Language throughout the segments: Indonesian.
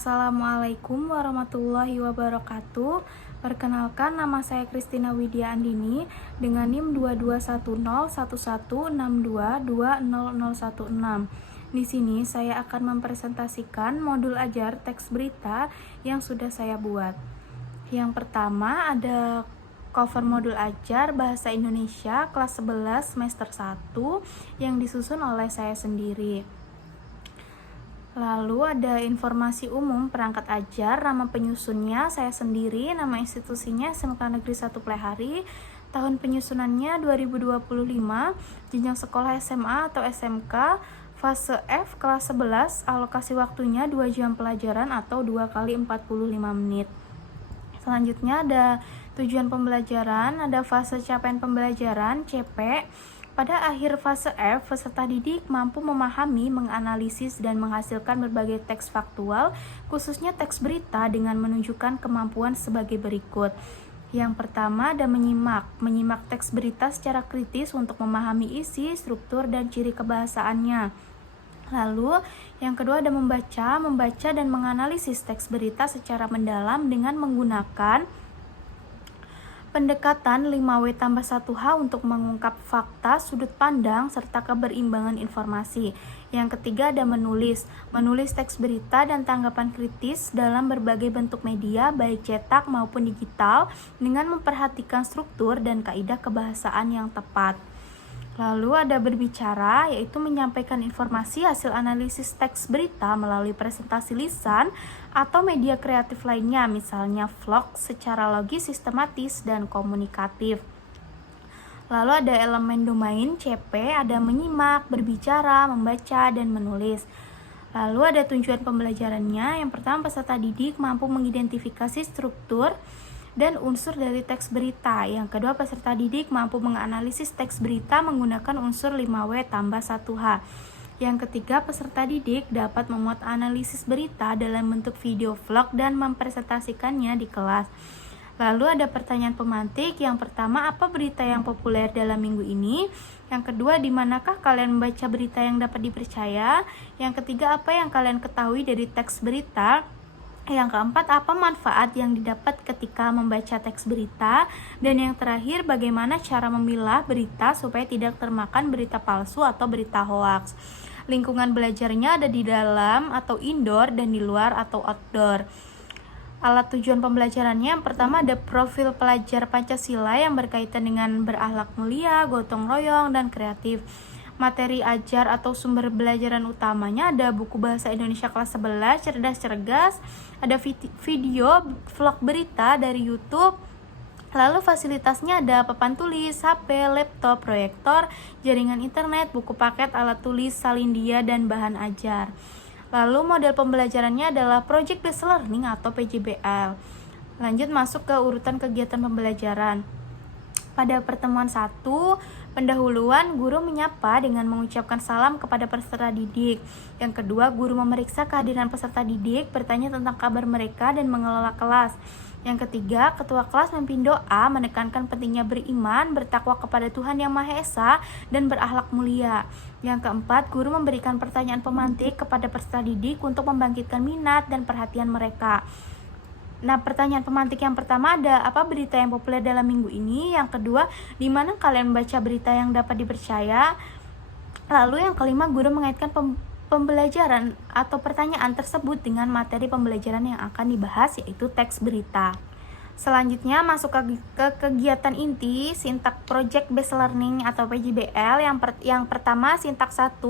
Assalamualaikum warahmatullahi wabarakatuh. Perkenalkan, nama saya Kristina Widya Andini dengan NIM 22101162200016. Di sini saya akan mempresentasikan modul ajar teks berita yang sudah saya buat. Yang pertama ada cover modul ajar Bahasa Indonesia kelas 11 semester 1 yang disusun oleh saya sendiri. Lalu ada informasi umum perangkat ajar, nama penyusunnya saya sendiri, nama institusinya SMK Negeri 1 Plehari, tahun penyusunannya 2025, jenjang sekolah SMA atau SMK, fase F kelas 11, alokasi waktunya 2 jam pelajaran atau 2 kali 45 menit. Selanjutnya ada tujuan pembelajaran, ada fase capaian pembelajaran CP. Pada akhir fase F, peserta didik mampu memahami, menganalisis, dan menghasilkan berbagai teks faktual, khususnya teks berita dengan menunjukkan kemampuan sebagai berikut. Yang pertama ada menyimak teks berita secara kritis untuk memahami isi, struktur, dan ciri kebahasaannya. Lalu, yang kedua ada membaca dan menganalisis teks berita secara mendalam dengan menggunakan pendekatan 5W+1H untuk mengungkap fakta, sudut pandang, serta keberimbangan informasi. Yang ketiga ada menulis teks berita dan tanggapan kritis dalam berbagai bentuk media, baik cetak maupun digital, dengan memperhatikan struktur dan kaidah kebahasaan yang tepat. Lalu ada berbicara, yaitu menyampaikan informasi hasil analisis teks berita melalui presentasi lisan atau media kreatif lainnya, misalnya vlog secara logis, sistematis, dan komunikatif. Lalu ada elemen domain CP, ada menyimak, berbicara, membaca, dan menulis. Lalu ada tujuan pembelajarannya. Yang pertama, peserta didik mampu mengidentifikasi struktur dan unsur dari teks berita. Yang kedua, peserta didik mampu menganalisis teks berita menggunakan unsur 5W+1H. Yang ketiga, peserta didik dapat memuat analisis berita dalam bentuk video vlog dan mempresentasikannya di kelas. Lalu ada pertanyaan pemantik. Yang pertama, apa berita yang populer dalam minggu ini? Yang kedua, di manakah kalian membaca berita yang dapat dipercaya? Yang ketiga, apa yang kalian ketahui dari teks berita? Yang keempat, apa manfaat yang didapat ketika membaca teks berita? Dan yang terakhir, bagaimana cara memilah berita supaya tidak termakan berita palsu atau berita hoaks? Lingkungan belajarnya ada di dalam atau indoor dan di luar atau outdoor. Alat tujuan pembelajarannya yang pertama ada profil pelajar Pancasila yang berkaitan dengan berakhlak mulia, gotong royong, dan kreatif. Materi ajar atau sumber belajaran utamanya ada buku Bahasa Indonesia kelas 11, Cerdas Cergas, ada video vlog berita dari YouTube. Lalu fasilitasnya ada papan tulis, HP, laptop, proyektor, jaringan internet, buku paket, alat tulis, salindia, dan bahan ajar. Lalu model pembelajarannya adalah Project Based Learning atau PJBL. Lanjut masuk ke urutan kegiatan pembelajaran. Pada pertemuan 1, pendahuluan, guru menyapa dengan mengucapkan salam kepada peserta didik. Yang kedua, guru memeriksa kehadiran peserta didik, bertanya tentang kabar mereka, dan mengelola kelas. Yang ketiga, ketua kelas memimpin doa, menekankan pentingnya beriman, bertakwa kepada Tuhan Yang Maha Esa, dan berakhlak mulia. Yang keempat, guru memberikan pertanyaan pemantik kepada peserta didik untuk membangkitkan minat dan perhatian mereka. Nah, pertanyaan pemantik yang pertama ada apa berita yang populer dalam minggu ini? Yang kedua, di mana kalian membaca berita yang dapat dipercaya? Lalu yang kelima, guru mengaitkan pembelajaran atau pertanyaan tersebut dengan materi pembelajaran yang akan dibahas, yaitu teks berita. Selanjutnya masuk ke kegiatan inti sintak Project Based Learning atau PJBL. Yang pertama, sintak 1,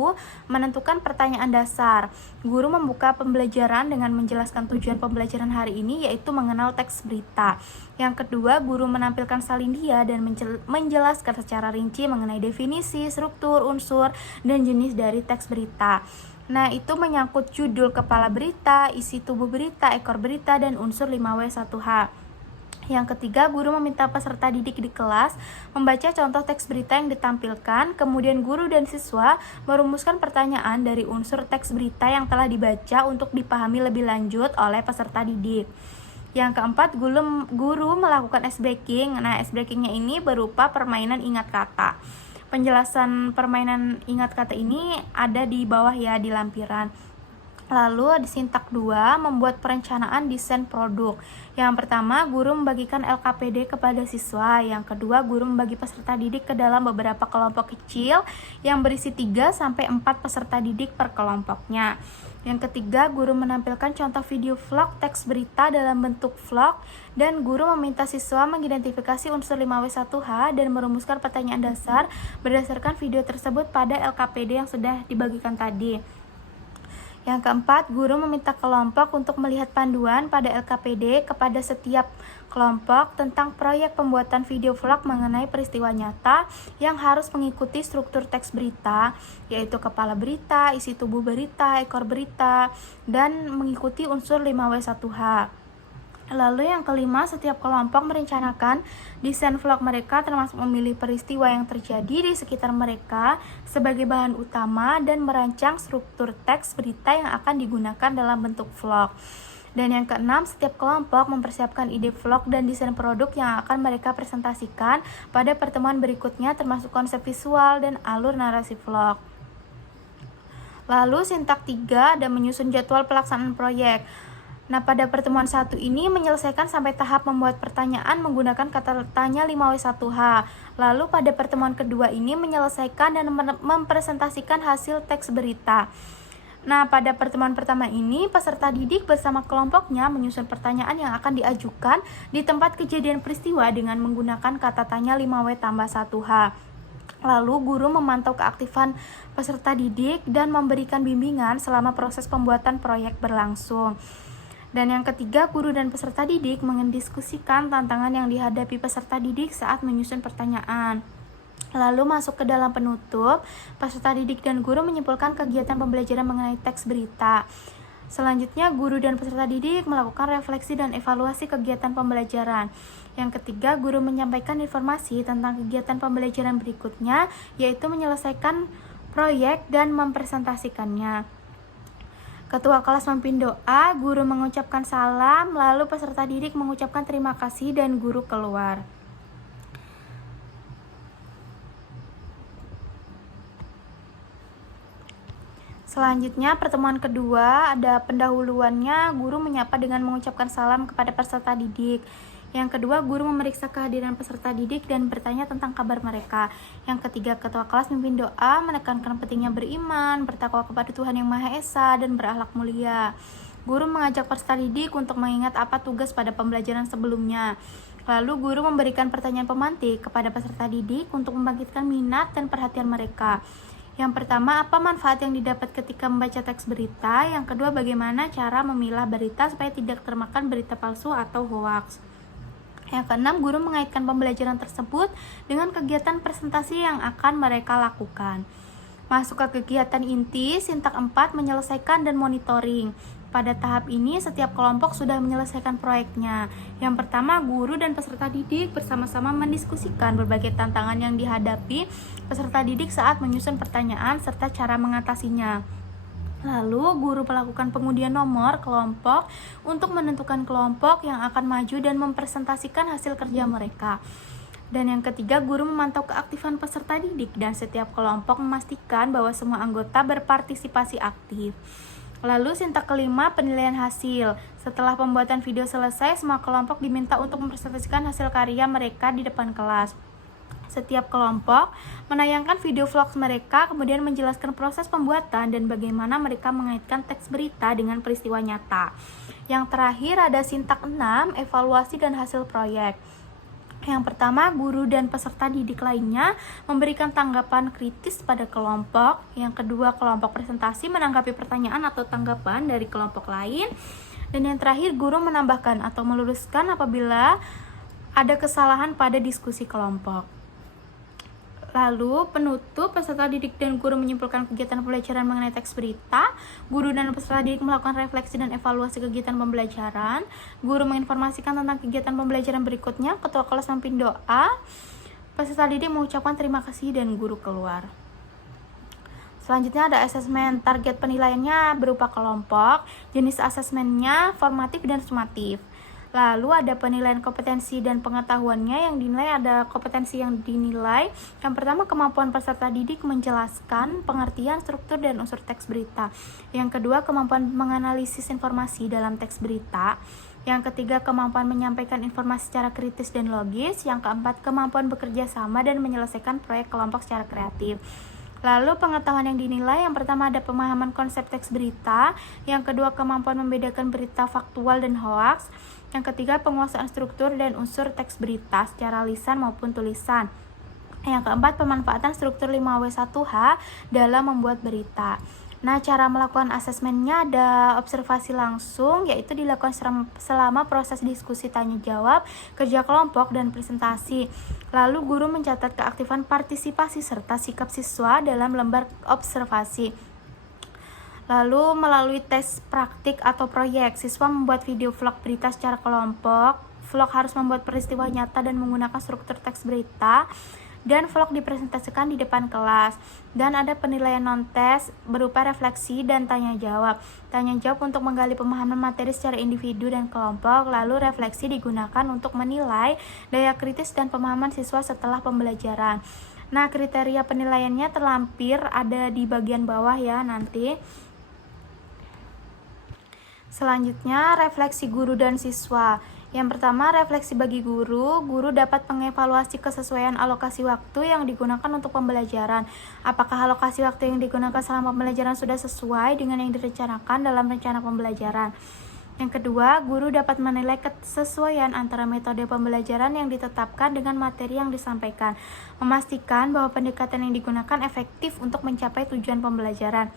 menentukan pertanyaan dasar. Guru membuka pembelajaran dengan menjelaskan tujuan pembelajaran hari ini, yaitu mengenal teks berita. Yang kedua, guru menampilkan salindia dan menjelaskan secara rinci mengenai definisi, struktur, unsur, dan jenis dari teks berita. Nah, itu menyangkut judul kepala berita, isi tubuh berita, ekor berita, dan unsur 5W+1H. Yang ketiga, guru meminta peserta didik di kelas membaca contoh teks berita yang ditampilkan, kemudian guru dan siswa merumuskan pertanyaan dari unsur teks berita yang telah dibaca untuk dipahami lebih lanjut oleh peserta didik. Yang keempat, guru melakukan ice breaking. Nah, ice breakingnya ini berupa permainan ingat kata. Penjelasan permainan ingat kata ini ada di bawah ya, di lampiran. Lalu di sintak 2, membuat perencanaan desain produk. Yang pertama, guru membagikan LKPD kepada siswa. Yang kedua, guru membagi peserta didik ke dalam beberapa kelompok kecil yang berisi 3-4 peserta didik per kelompoknya. Yang ketiga, guru menampilkan contoh video vlog teks berita dalam bentuk vlog, dan guru meminta siswa mengidentifikasi unsur 5W1H dan merumuskan pertanyaan dasar berdasarkan video tersebut pada LKPD yang sudah dibagikan tadi. Yang keempat, guru meminta kelompok untuk melihat panduan pada LKPD kepada setiap kelompok tentang proyek pembuatan video vlog mengenai peristiwa nyata yang harus mengikuti struktur teks berita, yaitu kepala berita, isi tubuh berita, ekor berita, dan mengikuti unsur 5W1H. Lalu yang kelima, setiap kelompok merencanakan desain vlog mereka termasuk memilih peristiwa yang terjadi di sekitar mereka sebagai bahan utama dan merancang struktur teks berita yang akan digunakan dalam bentuk vlog. Dan yang keenam, setiap kelompok mempersiapkan ide vlog dan desain produk yang akan mereka presentasikan pada pertemuan berikutnya termasuk konsep visual dan alur narasi vlog. Lalu sintak 3 ada menyusun jadwal pelaksanaan proyek. Nah, pada pertemuan 1 ini menyelesaikan sampai tahap membuat pertanyaan menggunakan kata tanya 5W1H. Lalu pada pertemuan kedua ini menyelesaikan dan mempresentasikan hasil teks berita. Nah, pada pertemuan pertama ini peserta didik bersama kelompoknya menyusun pertanyaan yang akan diajukan di tempat kejadian peristiwa dengan menggunakan kata tanya 5W tambah 1H. Lalu guru memantau keaktifan peserta didik dan memberikan bimbingan selama proses pembuatan proyek berlangsung. Dan yang ketiga, guru dan peserta didik mendiskusikan tantangan yang dihadapi peserta didik saat menyusun pertanyaan. Lalu masuk ke dalam penutup, peserta didik dan guru menyimpulkan kegiatan pembelajaran mengenai teks berita. Selanjutnya, guru dan peserta didik melakukan refleksi dan evaluasi kegiatan pembelajaran. Yang ketiga, guru menyampaikan informasi tentang kegiatan pembelajaran berikutnya, yaitu menyelesaikan proyek dan mempresentasikannya. Ketua kelas memimpin doa, guru mengucapkan salam, lalu peserta didik mengucapkan terima kasih dan guru keluar. Selanjutnya, pertemuan kedua ada pendahuluannya, guru menyapa dengan mengucapkan salam kepada peserta didik. Yang kedua, guru memeriksa kehadiran peserta didik dan bertanya tentang kabar mereka. Yang ketiga, ketua kelas memimpin doa, menekankan pentingnya beriman, bertakwa kepada Tuhan Yang Maha Esa, dan berakhlak mulia. Guru mengajak peserta didik untuk mengingat apa tugas pada pembelajaran sebelumnya. Lalu guru memberikan pertanyaan pemantik kepada peserta didik untuk membangkitkan minat dan perhatian mereka. Yang pertama, apa manfaat yang didapat ketika membaca teks berita? Yang kedua, bagaimana cara memilah berita supaya tidak termakan berita palsu atau hoaks? Yang keenam, guru mengaitkan pembelajaran tersebut dengan kegiatan presentasi yang akan mereka lakukan. Masuk ke kegiatan inti, sintak 4 menyelesaikan dan monitoring. Pada tahap ini, setiap kelompok sudah menyelesaikan proyeknya. Yang pertama, guru dan peserta didik bersama-sama mendiskusikan berbagai tantangan yang dihadapi peserta didik saat menyusun pertanyaan serta cara mengatasinya. Lalu, guru melakukan pengundian nomor kelompok untuk menentukan kelompok yang akan maju dan mempresentasikan hasil kerja mereka. Dan yang ketiga, guru memantau keaktifan peserta didik dan setiap kelompok memastikan bahwa semua anggota berpartisipasi aktif. Lalu, sintak kelima, penilaian hasil. Setelah pembuatan video selesai, semua kelompok diminta untuk mempresentasikan hasil karya mereka di depan kelas. Setiap kelompok menayangkan video vlog mereka, kemudian menjelaskan proses pembuatan dan bagaimana mereka mengaitkan teks berita dengan peristiwa nyata. Yang terakhir ada sintak 6, evaluasi dan hasil proyek. Yang pertama, guru dan peserta didik lainnya memberikan tanggapan kritis pada kelompok. Yang kedua, kelompok presentasi menanggapi pertanyaan atau tanggapan dari kelompok lain. Dan yang terakhir, guru menambahkan atau meluruskan apabila ada kesalahan pada diskusi kelompok. Lalu penutup, peserta didik dan guru menyimpulkan kegiatan pembelajaran mengenai teks berita. Guru dan peserta didik melakukan refleksi dan evaluasi kegiatan pembelajaran. Guru menginformasikan tentang kegiatan pembelajaran berikutnya. Ketua kelas memimpin doa. Peserta didik mengucapkan terima kasih dan guru keluar. Selanjutnya ada asesmen. Target penilaiannya berupa kelompok. Jenis asesmennya formatif dan sumatif. Lalu ada penilaian kompetensi dan pengetahuannya. Yang dinilai ada kompetensi yang dinilai. Yang pertama, kemampuan peserta didik menjelaskan pengertian, struktur, dan unsur teks berita. Yang kedua, kemampuan menganalisis informasi dalam teks berita. Yang ketiga, kemampuan menyampaikan informasi secara kritis dan logis. Yang keempat, kemampuan bekerja sama dan menyelesaikan proyek kelompok secara kreatif. Lalu pengetahuan yang dinilai, yang pertama ada pemahaman konsep teks berita, yang kedua kemampuan membedakan berita faktual dan hoaks, yang ketiga penguasaan struktur dan unsur teks berita secara lisan maupun tulisan, yang keempat pemanfaatan struktur 5W1H dalam membuat berita. Nah, cara melakukan asesmennya ada observasi langsung, yaitu dilakukan selama proses diskusi tanya jawab, kerja kelompok, dan presentasi. Lalu guru mencatat keaktifan partisipasi serta sikap siswa dalam lembar observasi. Lalu melalui tes praktik atau proyek, siswa membuat video vlog berita secara kelompok. Vlog harus membuat peristiwa nyata dan menggunakan struktur teks berita, dan vlog dipresentasikan di depan kelas. Dan ada penilaian non-tes berupa refleksi dan tanya jawab. Tanya jawab untuk menggali pemahaman materi secara individu dan kelompok, lalu refleksi digunakan untuk menilai daya kritis dan pemahaman siswa setelah pembelajaran. Nah, kriteria penilaiannya terlampir ada di bagian bawah ya nanti. Selanjutnya, refleksi guru dan siswa. Yang pertama, refleksi bagi guru. Guru dapat mengevaluasi kesesuaian alokasi waktu yang digunakan untuk pembelajaran. Apakah alokasi waktu yang digunakan selama pembelajaran sudah sesuai dengan yang direncanakan dalam rencana pembelajaran. Yang kedua, guru dapat menilai kesesuaian antara metode pembelajaran yang ditetapkan dengan materi yang disampaikan, memastikan bahwa pendekatan yang digunakan efektif untuk mencapai tujuan pembelajaran.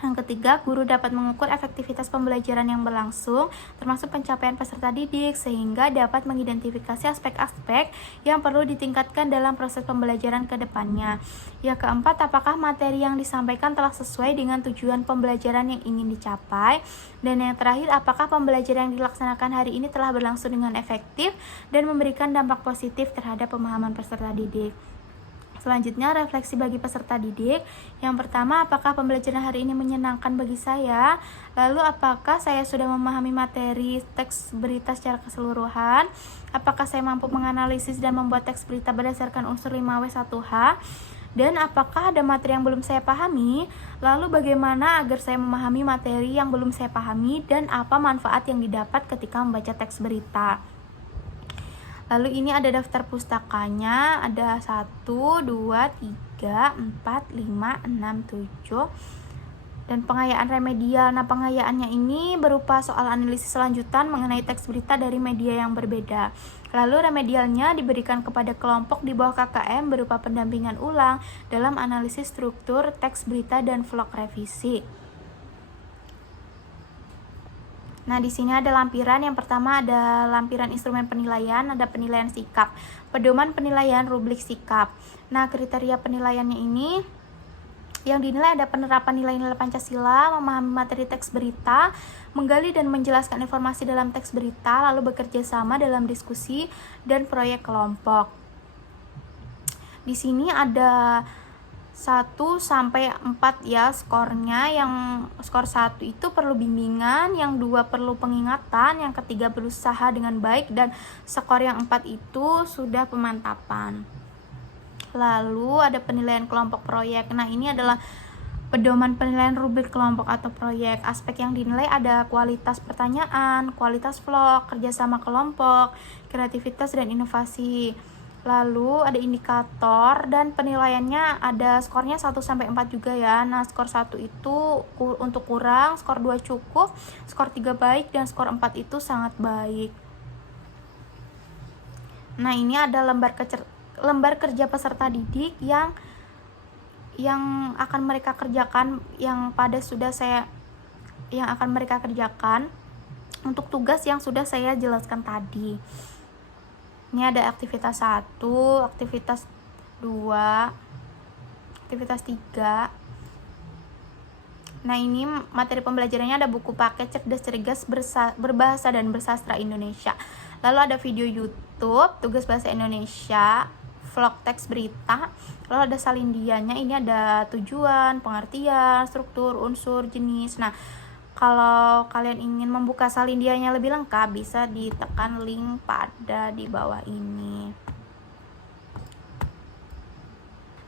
Yang ketiga, guru dapat mengukur efektivitas pembelajaran yang berlangsung, termasuk pencapaian peserta didik, sehingga dapat mengidentifikasi aspek-aspek yang perlu ditingkatkan dalam proses pembelajaran ke depannya. Yang keempat, apakah materi yang disampaikan telah sesuai dengan tujuan pembelajaran yang ingin dicapai. Dan yang terakhir, apakah pembelajaran yang dilaksanakan hari ini telah berlangsung dengan efektif dan memberikan dampak positif terhadap pemahaman peserta didik. Selanjutnya, refleksi bagi peserta didik. Yang pertama, apakah pembelajaran hari ini menyenangkan bagi saya? Lalu, apakah saya sudah memahami materi teks berita secara keseluruhan? Apakah saya mampu menganalisis dan membuat teks berita berdasarkan unsur 5W1H? Dan apakah ada materi yang belum saya pahami? Lalu, bagaimana agar saya memahami materi yang belum saya pahami dan apa manfaat yang didapat ketika membaca teks berita? Lalu ini ada daftar pustakanya, ada 1, 2, 3, 4, 5, 6, 7, dan pengayaan remedial. Nah, pengayaannya ini berupa soal analisis lanjutan mengenai teks berita dari media yang berbeda. Lalu remedialnya diberikan kepada kelompok di bawah KKM berupa pendampingan ulang dalam analisis struktur teks berita dan vlog revisi. Nah, di sini ada lampiran. Yang pertama ada lampiran instrumen penilaian, ada penilaian sikap, pedoman penilaian, rubrik sikap. Nah, kriteria penilaiannya ini yang dinilai ada penerapan nilai-nilai Pancasila, memahami materi teks berita, menggali dan menjelaskan informasi dalam teks berita, lalu bekerja sama dalam diskusi dan proyek kelompok. Di sini ada 1-4 ya skornya. Yang skor 1 itu perlu bimbingan, yang 2 perlu pengingatan, yang ketiga berusaha dengan baik, dan skor yang 4 itu sudah pemantapan. Lalu ada penilaian kelompok proyek. Nah, ini adalah pedoman penilaian rubrik kelompok atau proyek. Aspek yang dinilai ada kualitas pertanyaan, kualitas vlog, kerjasama kelompok, kreativitas dan inovasi. Lalu ada indikator dan penilaiannya ada skornya 1-4 juga ya. Nah, skor 1 itu untuk kurang, skor 2 cukup, skor 3 baik, dan skor 4 itu sangat baik. Nah, ini ada lembar kerja peserta didik yang akan mereka kerjakan, yang akan mereka kerjakan untuk tugas yang sudah saya jelaskan tadi. Ini ada aktivitas 1, aktivitas 2, aktivitas 3. Nah, ini materi pembelajarannya ada buku paket cerdas cergas berbahasa dan bersastra Indonesia. Lalu ada video YouTube, tugas bahasa Indonesia, vlog teks berita. Lalu ada salindianya, ini ada tujuan, pengertian, struktur, unsur, jenis. Nah, Kalau kalian ingin membuka salindianya lebih lengkap, bisa ditekan link pada di bawah ini.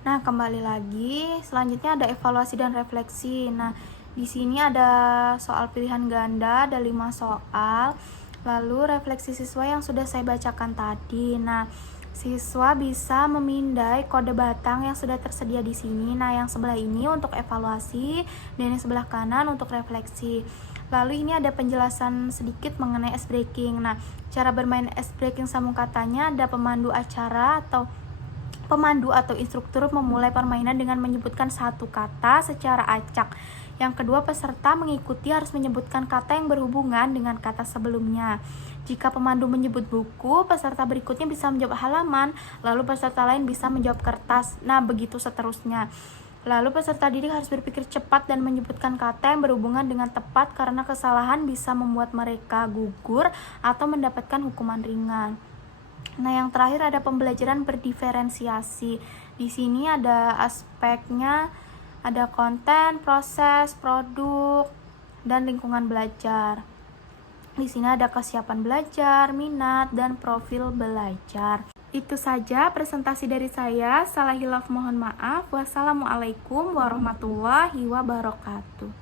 Nah, kembali lagi, selanjutnya ada evaluasi dan refleksi. Nah, di sini ada soal pilihan ganda, ada 5 soal. Lalu refleksi siswa yang sudah saya bacakan tadi. Nah, siswa bisa memindai kode batang yang sudah tersedia di sini. Nah, yang sebelah ini untuk evaluasi dan yang sebelah kanan untuk refleksi. Lalu ini ada penjelasan sedikit mengenai ice breaking. Nah, cara bermain ice breaking sambung katanya ada pemandu atau instruktur memulai permainan dengan menyebutkan satu kata secara acak. Yang kedua, peserta mengikuti harus menyebutkan kata yang berhubungan dengan kata sebelumnya. Jika pemandu menyebut buku, peserta berikutnya bisa menjawab halaman, lalu peserta lain bisa menjawab kertas. Nah, begitu seterusnya. Lalu peserta didik harus berpikir cepat dan menyebutkan kata yang berhubungan dengan tepat karena kesalahan bisa membuat mereka gugur atau mendapatkan hukuman ringan. Nah, yang terakhir ada pembelajaran berdiferensiasi. Di sini ada aspeknya, ada konten, proses, produk, dan lingkungan belajar. Di sini ada kesiapan belajar, minat, dan profil belajar. Itu saja presentasi dari saya. Salah hilaf mohon maaf. Wassalamualaikum warahmatullahi wabarakatuh.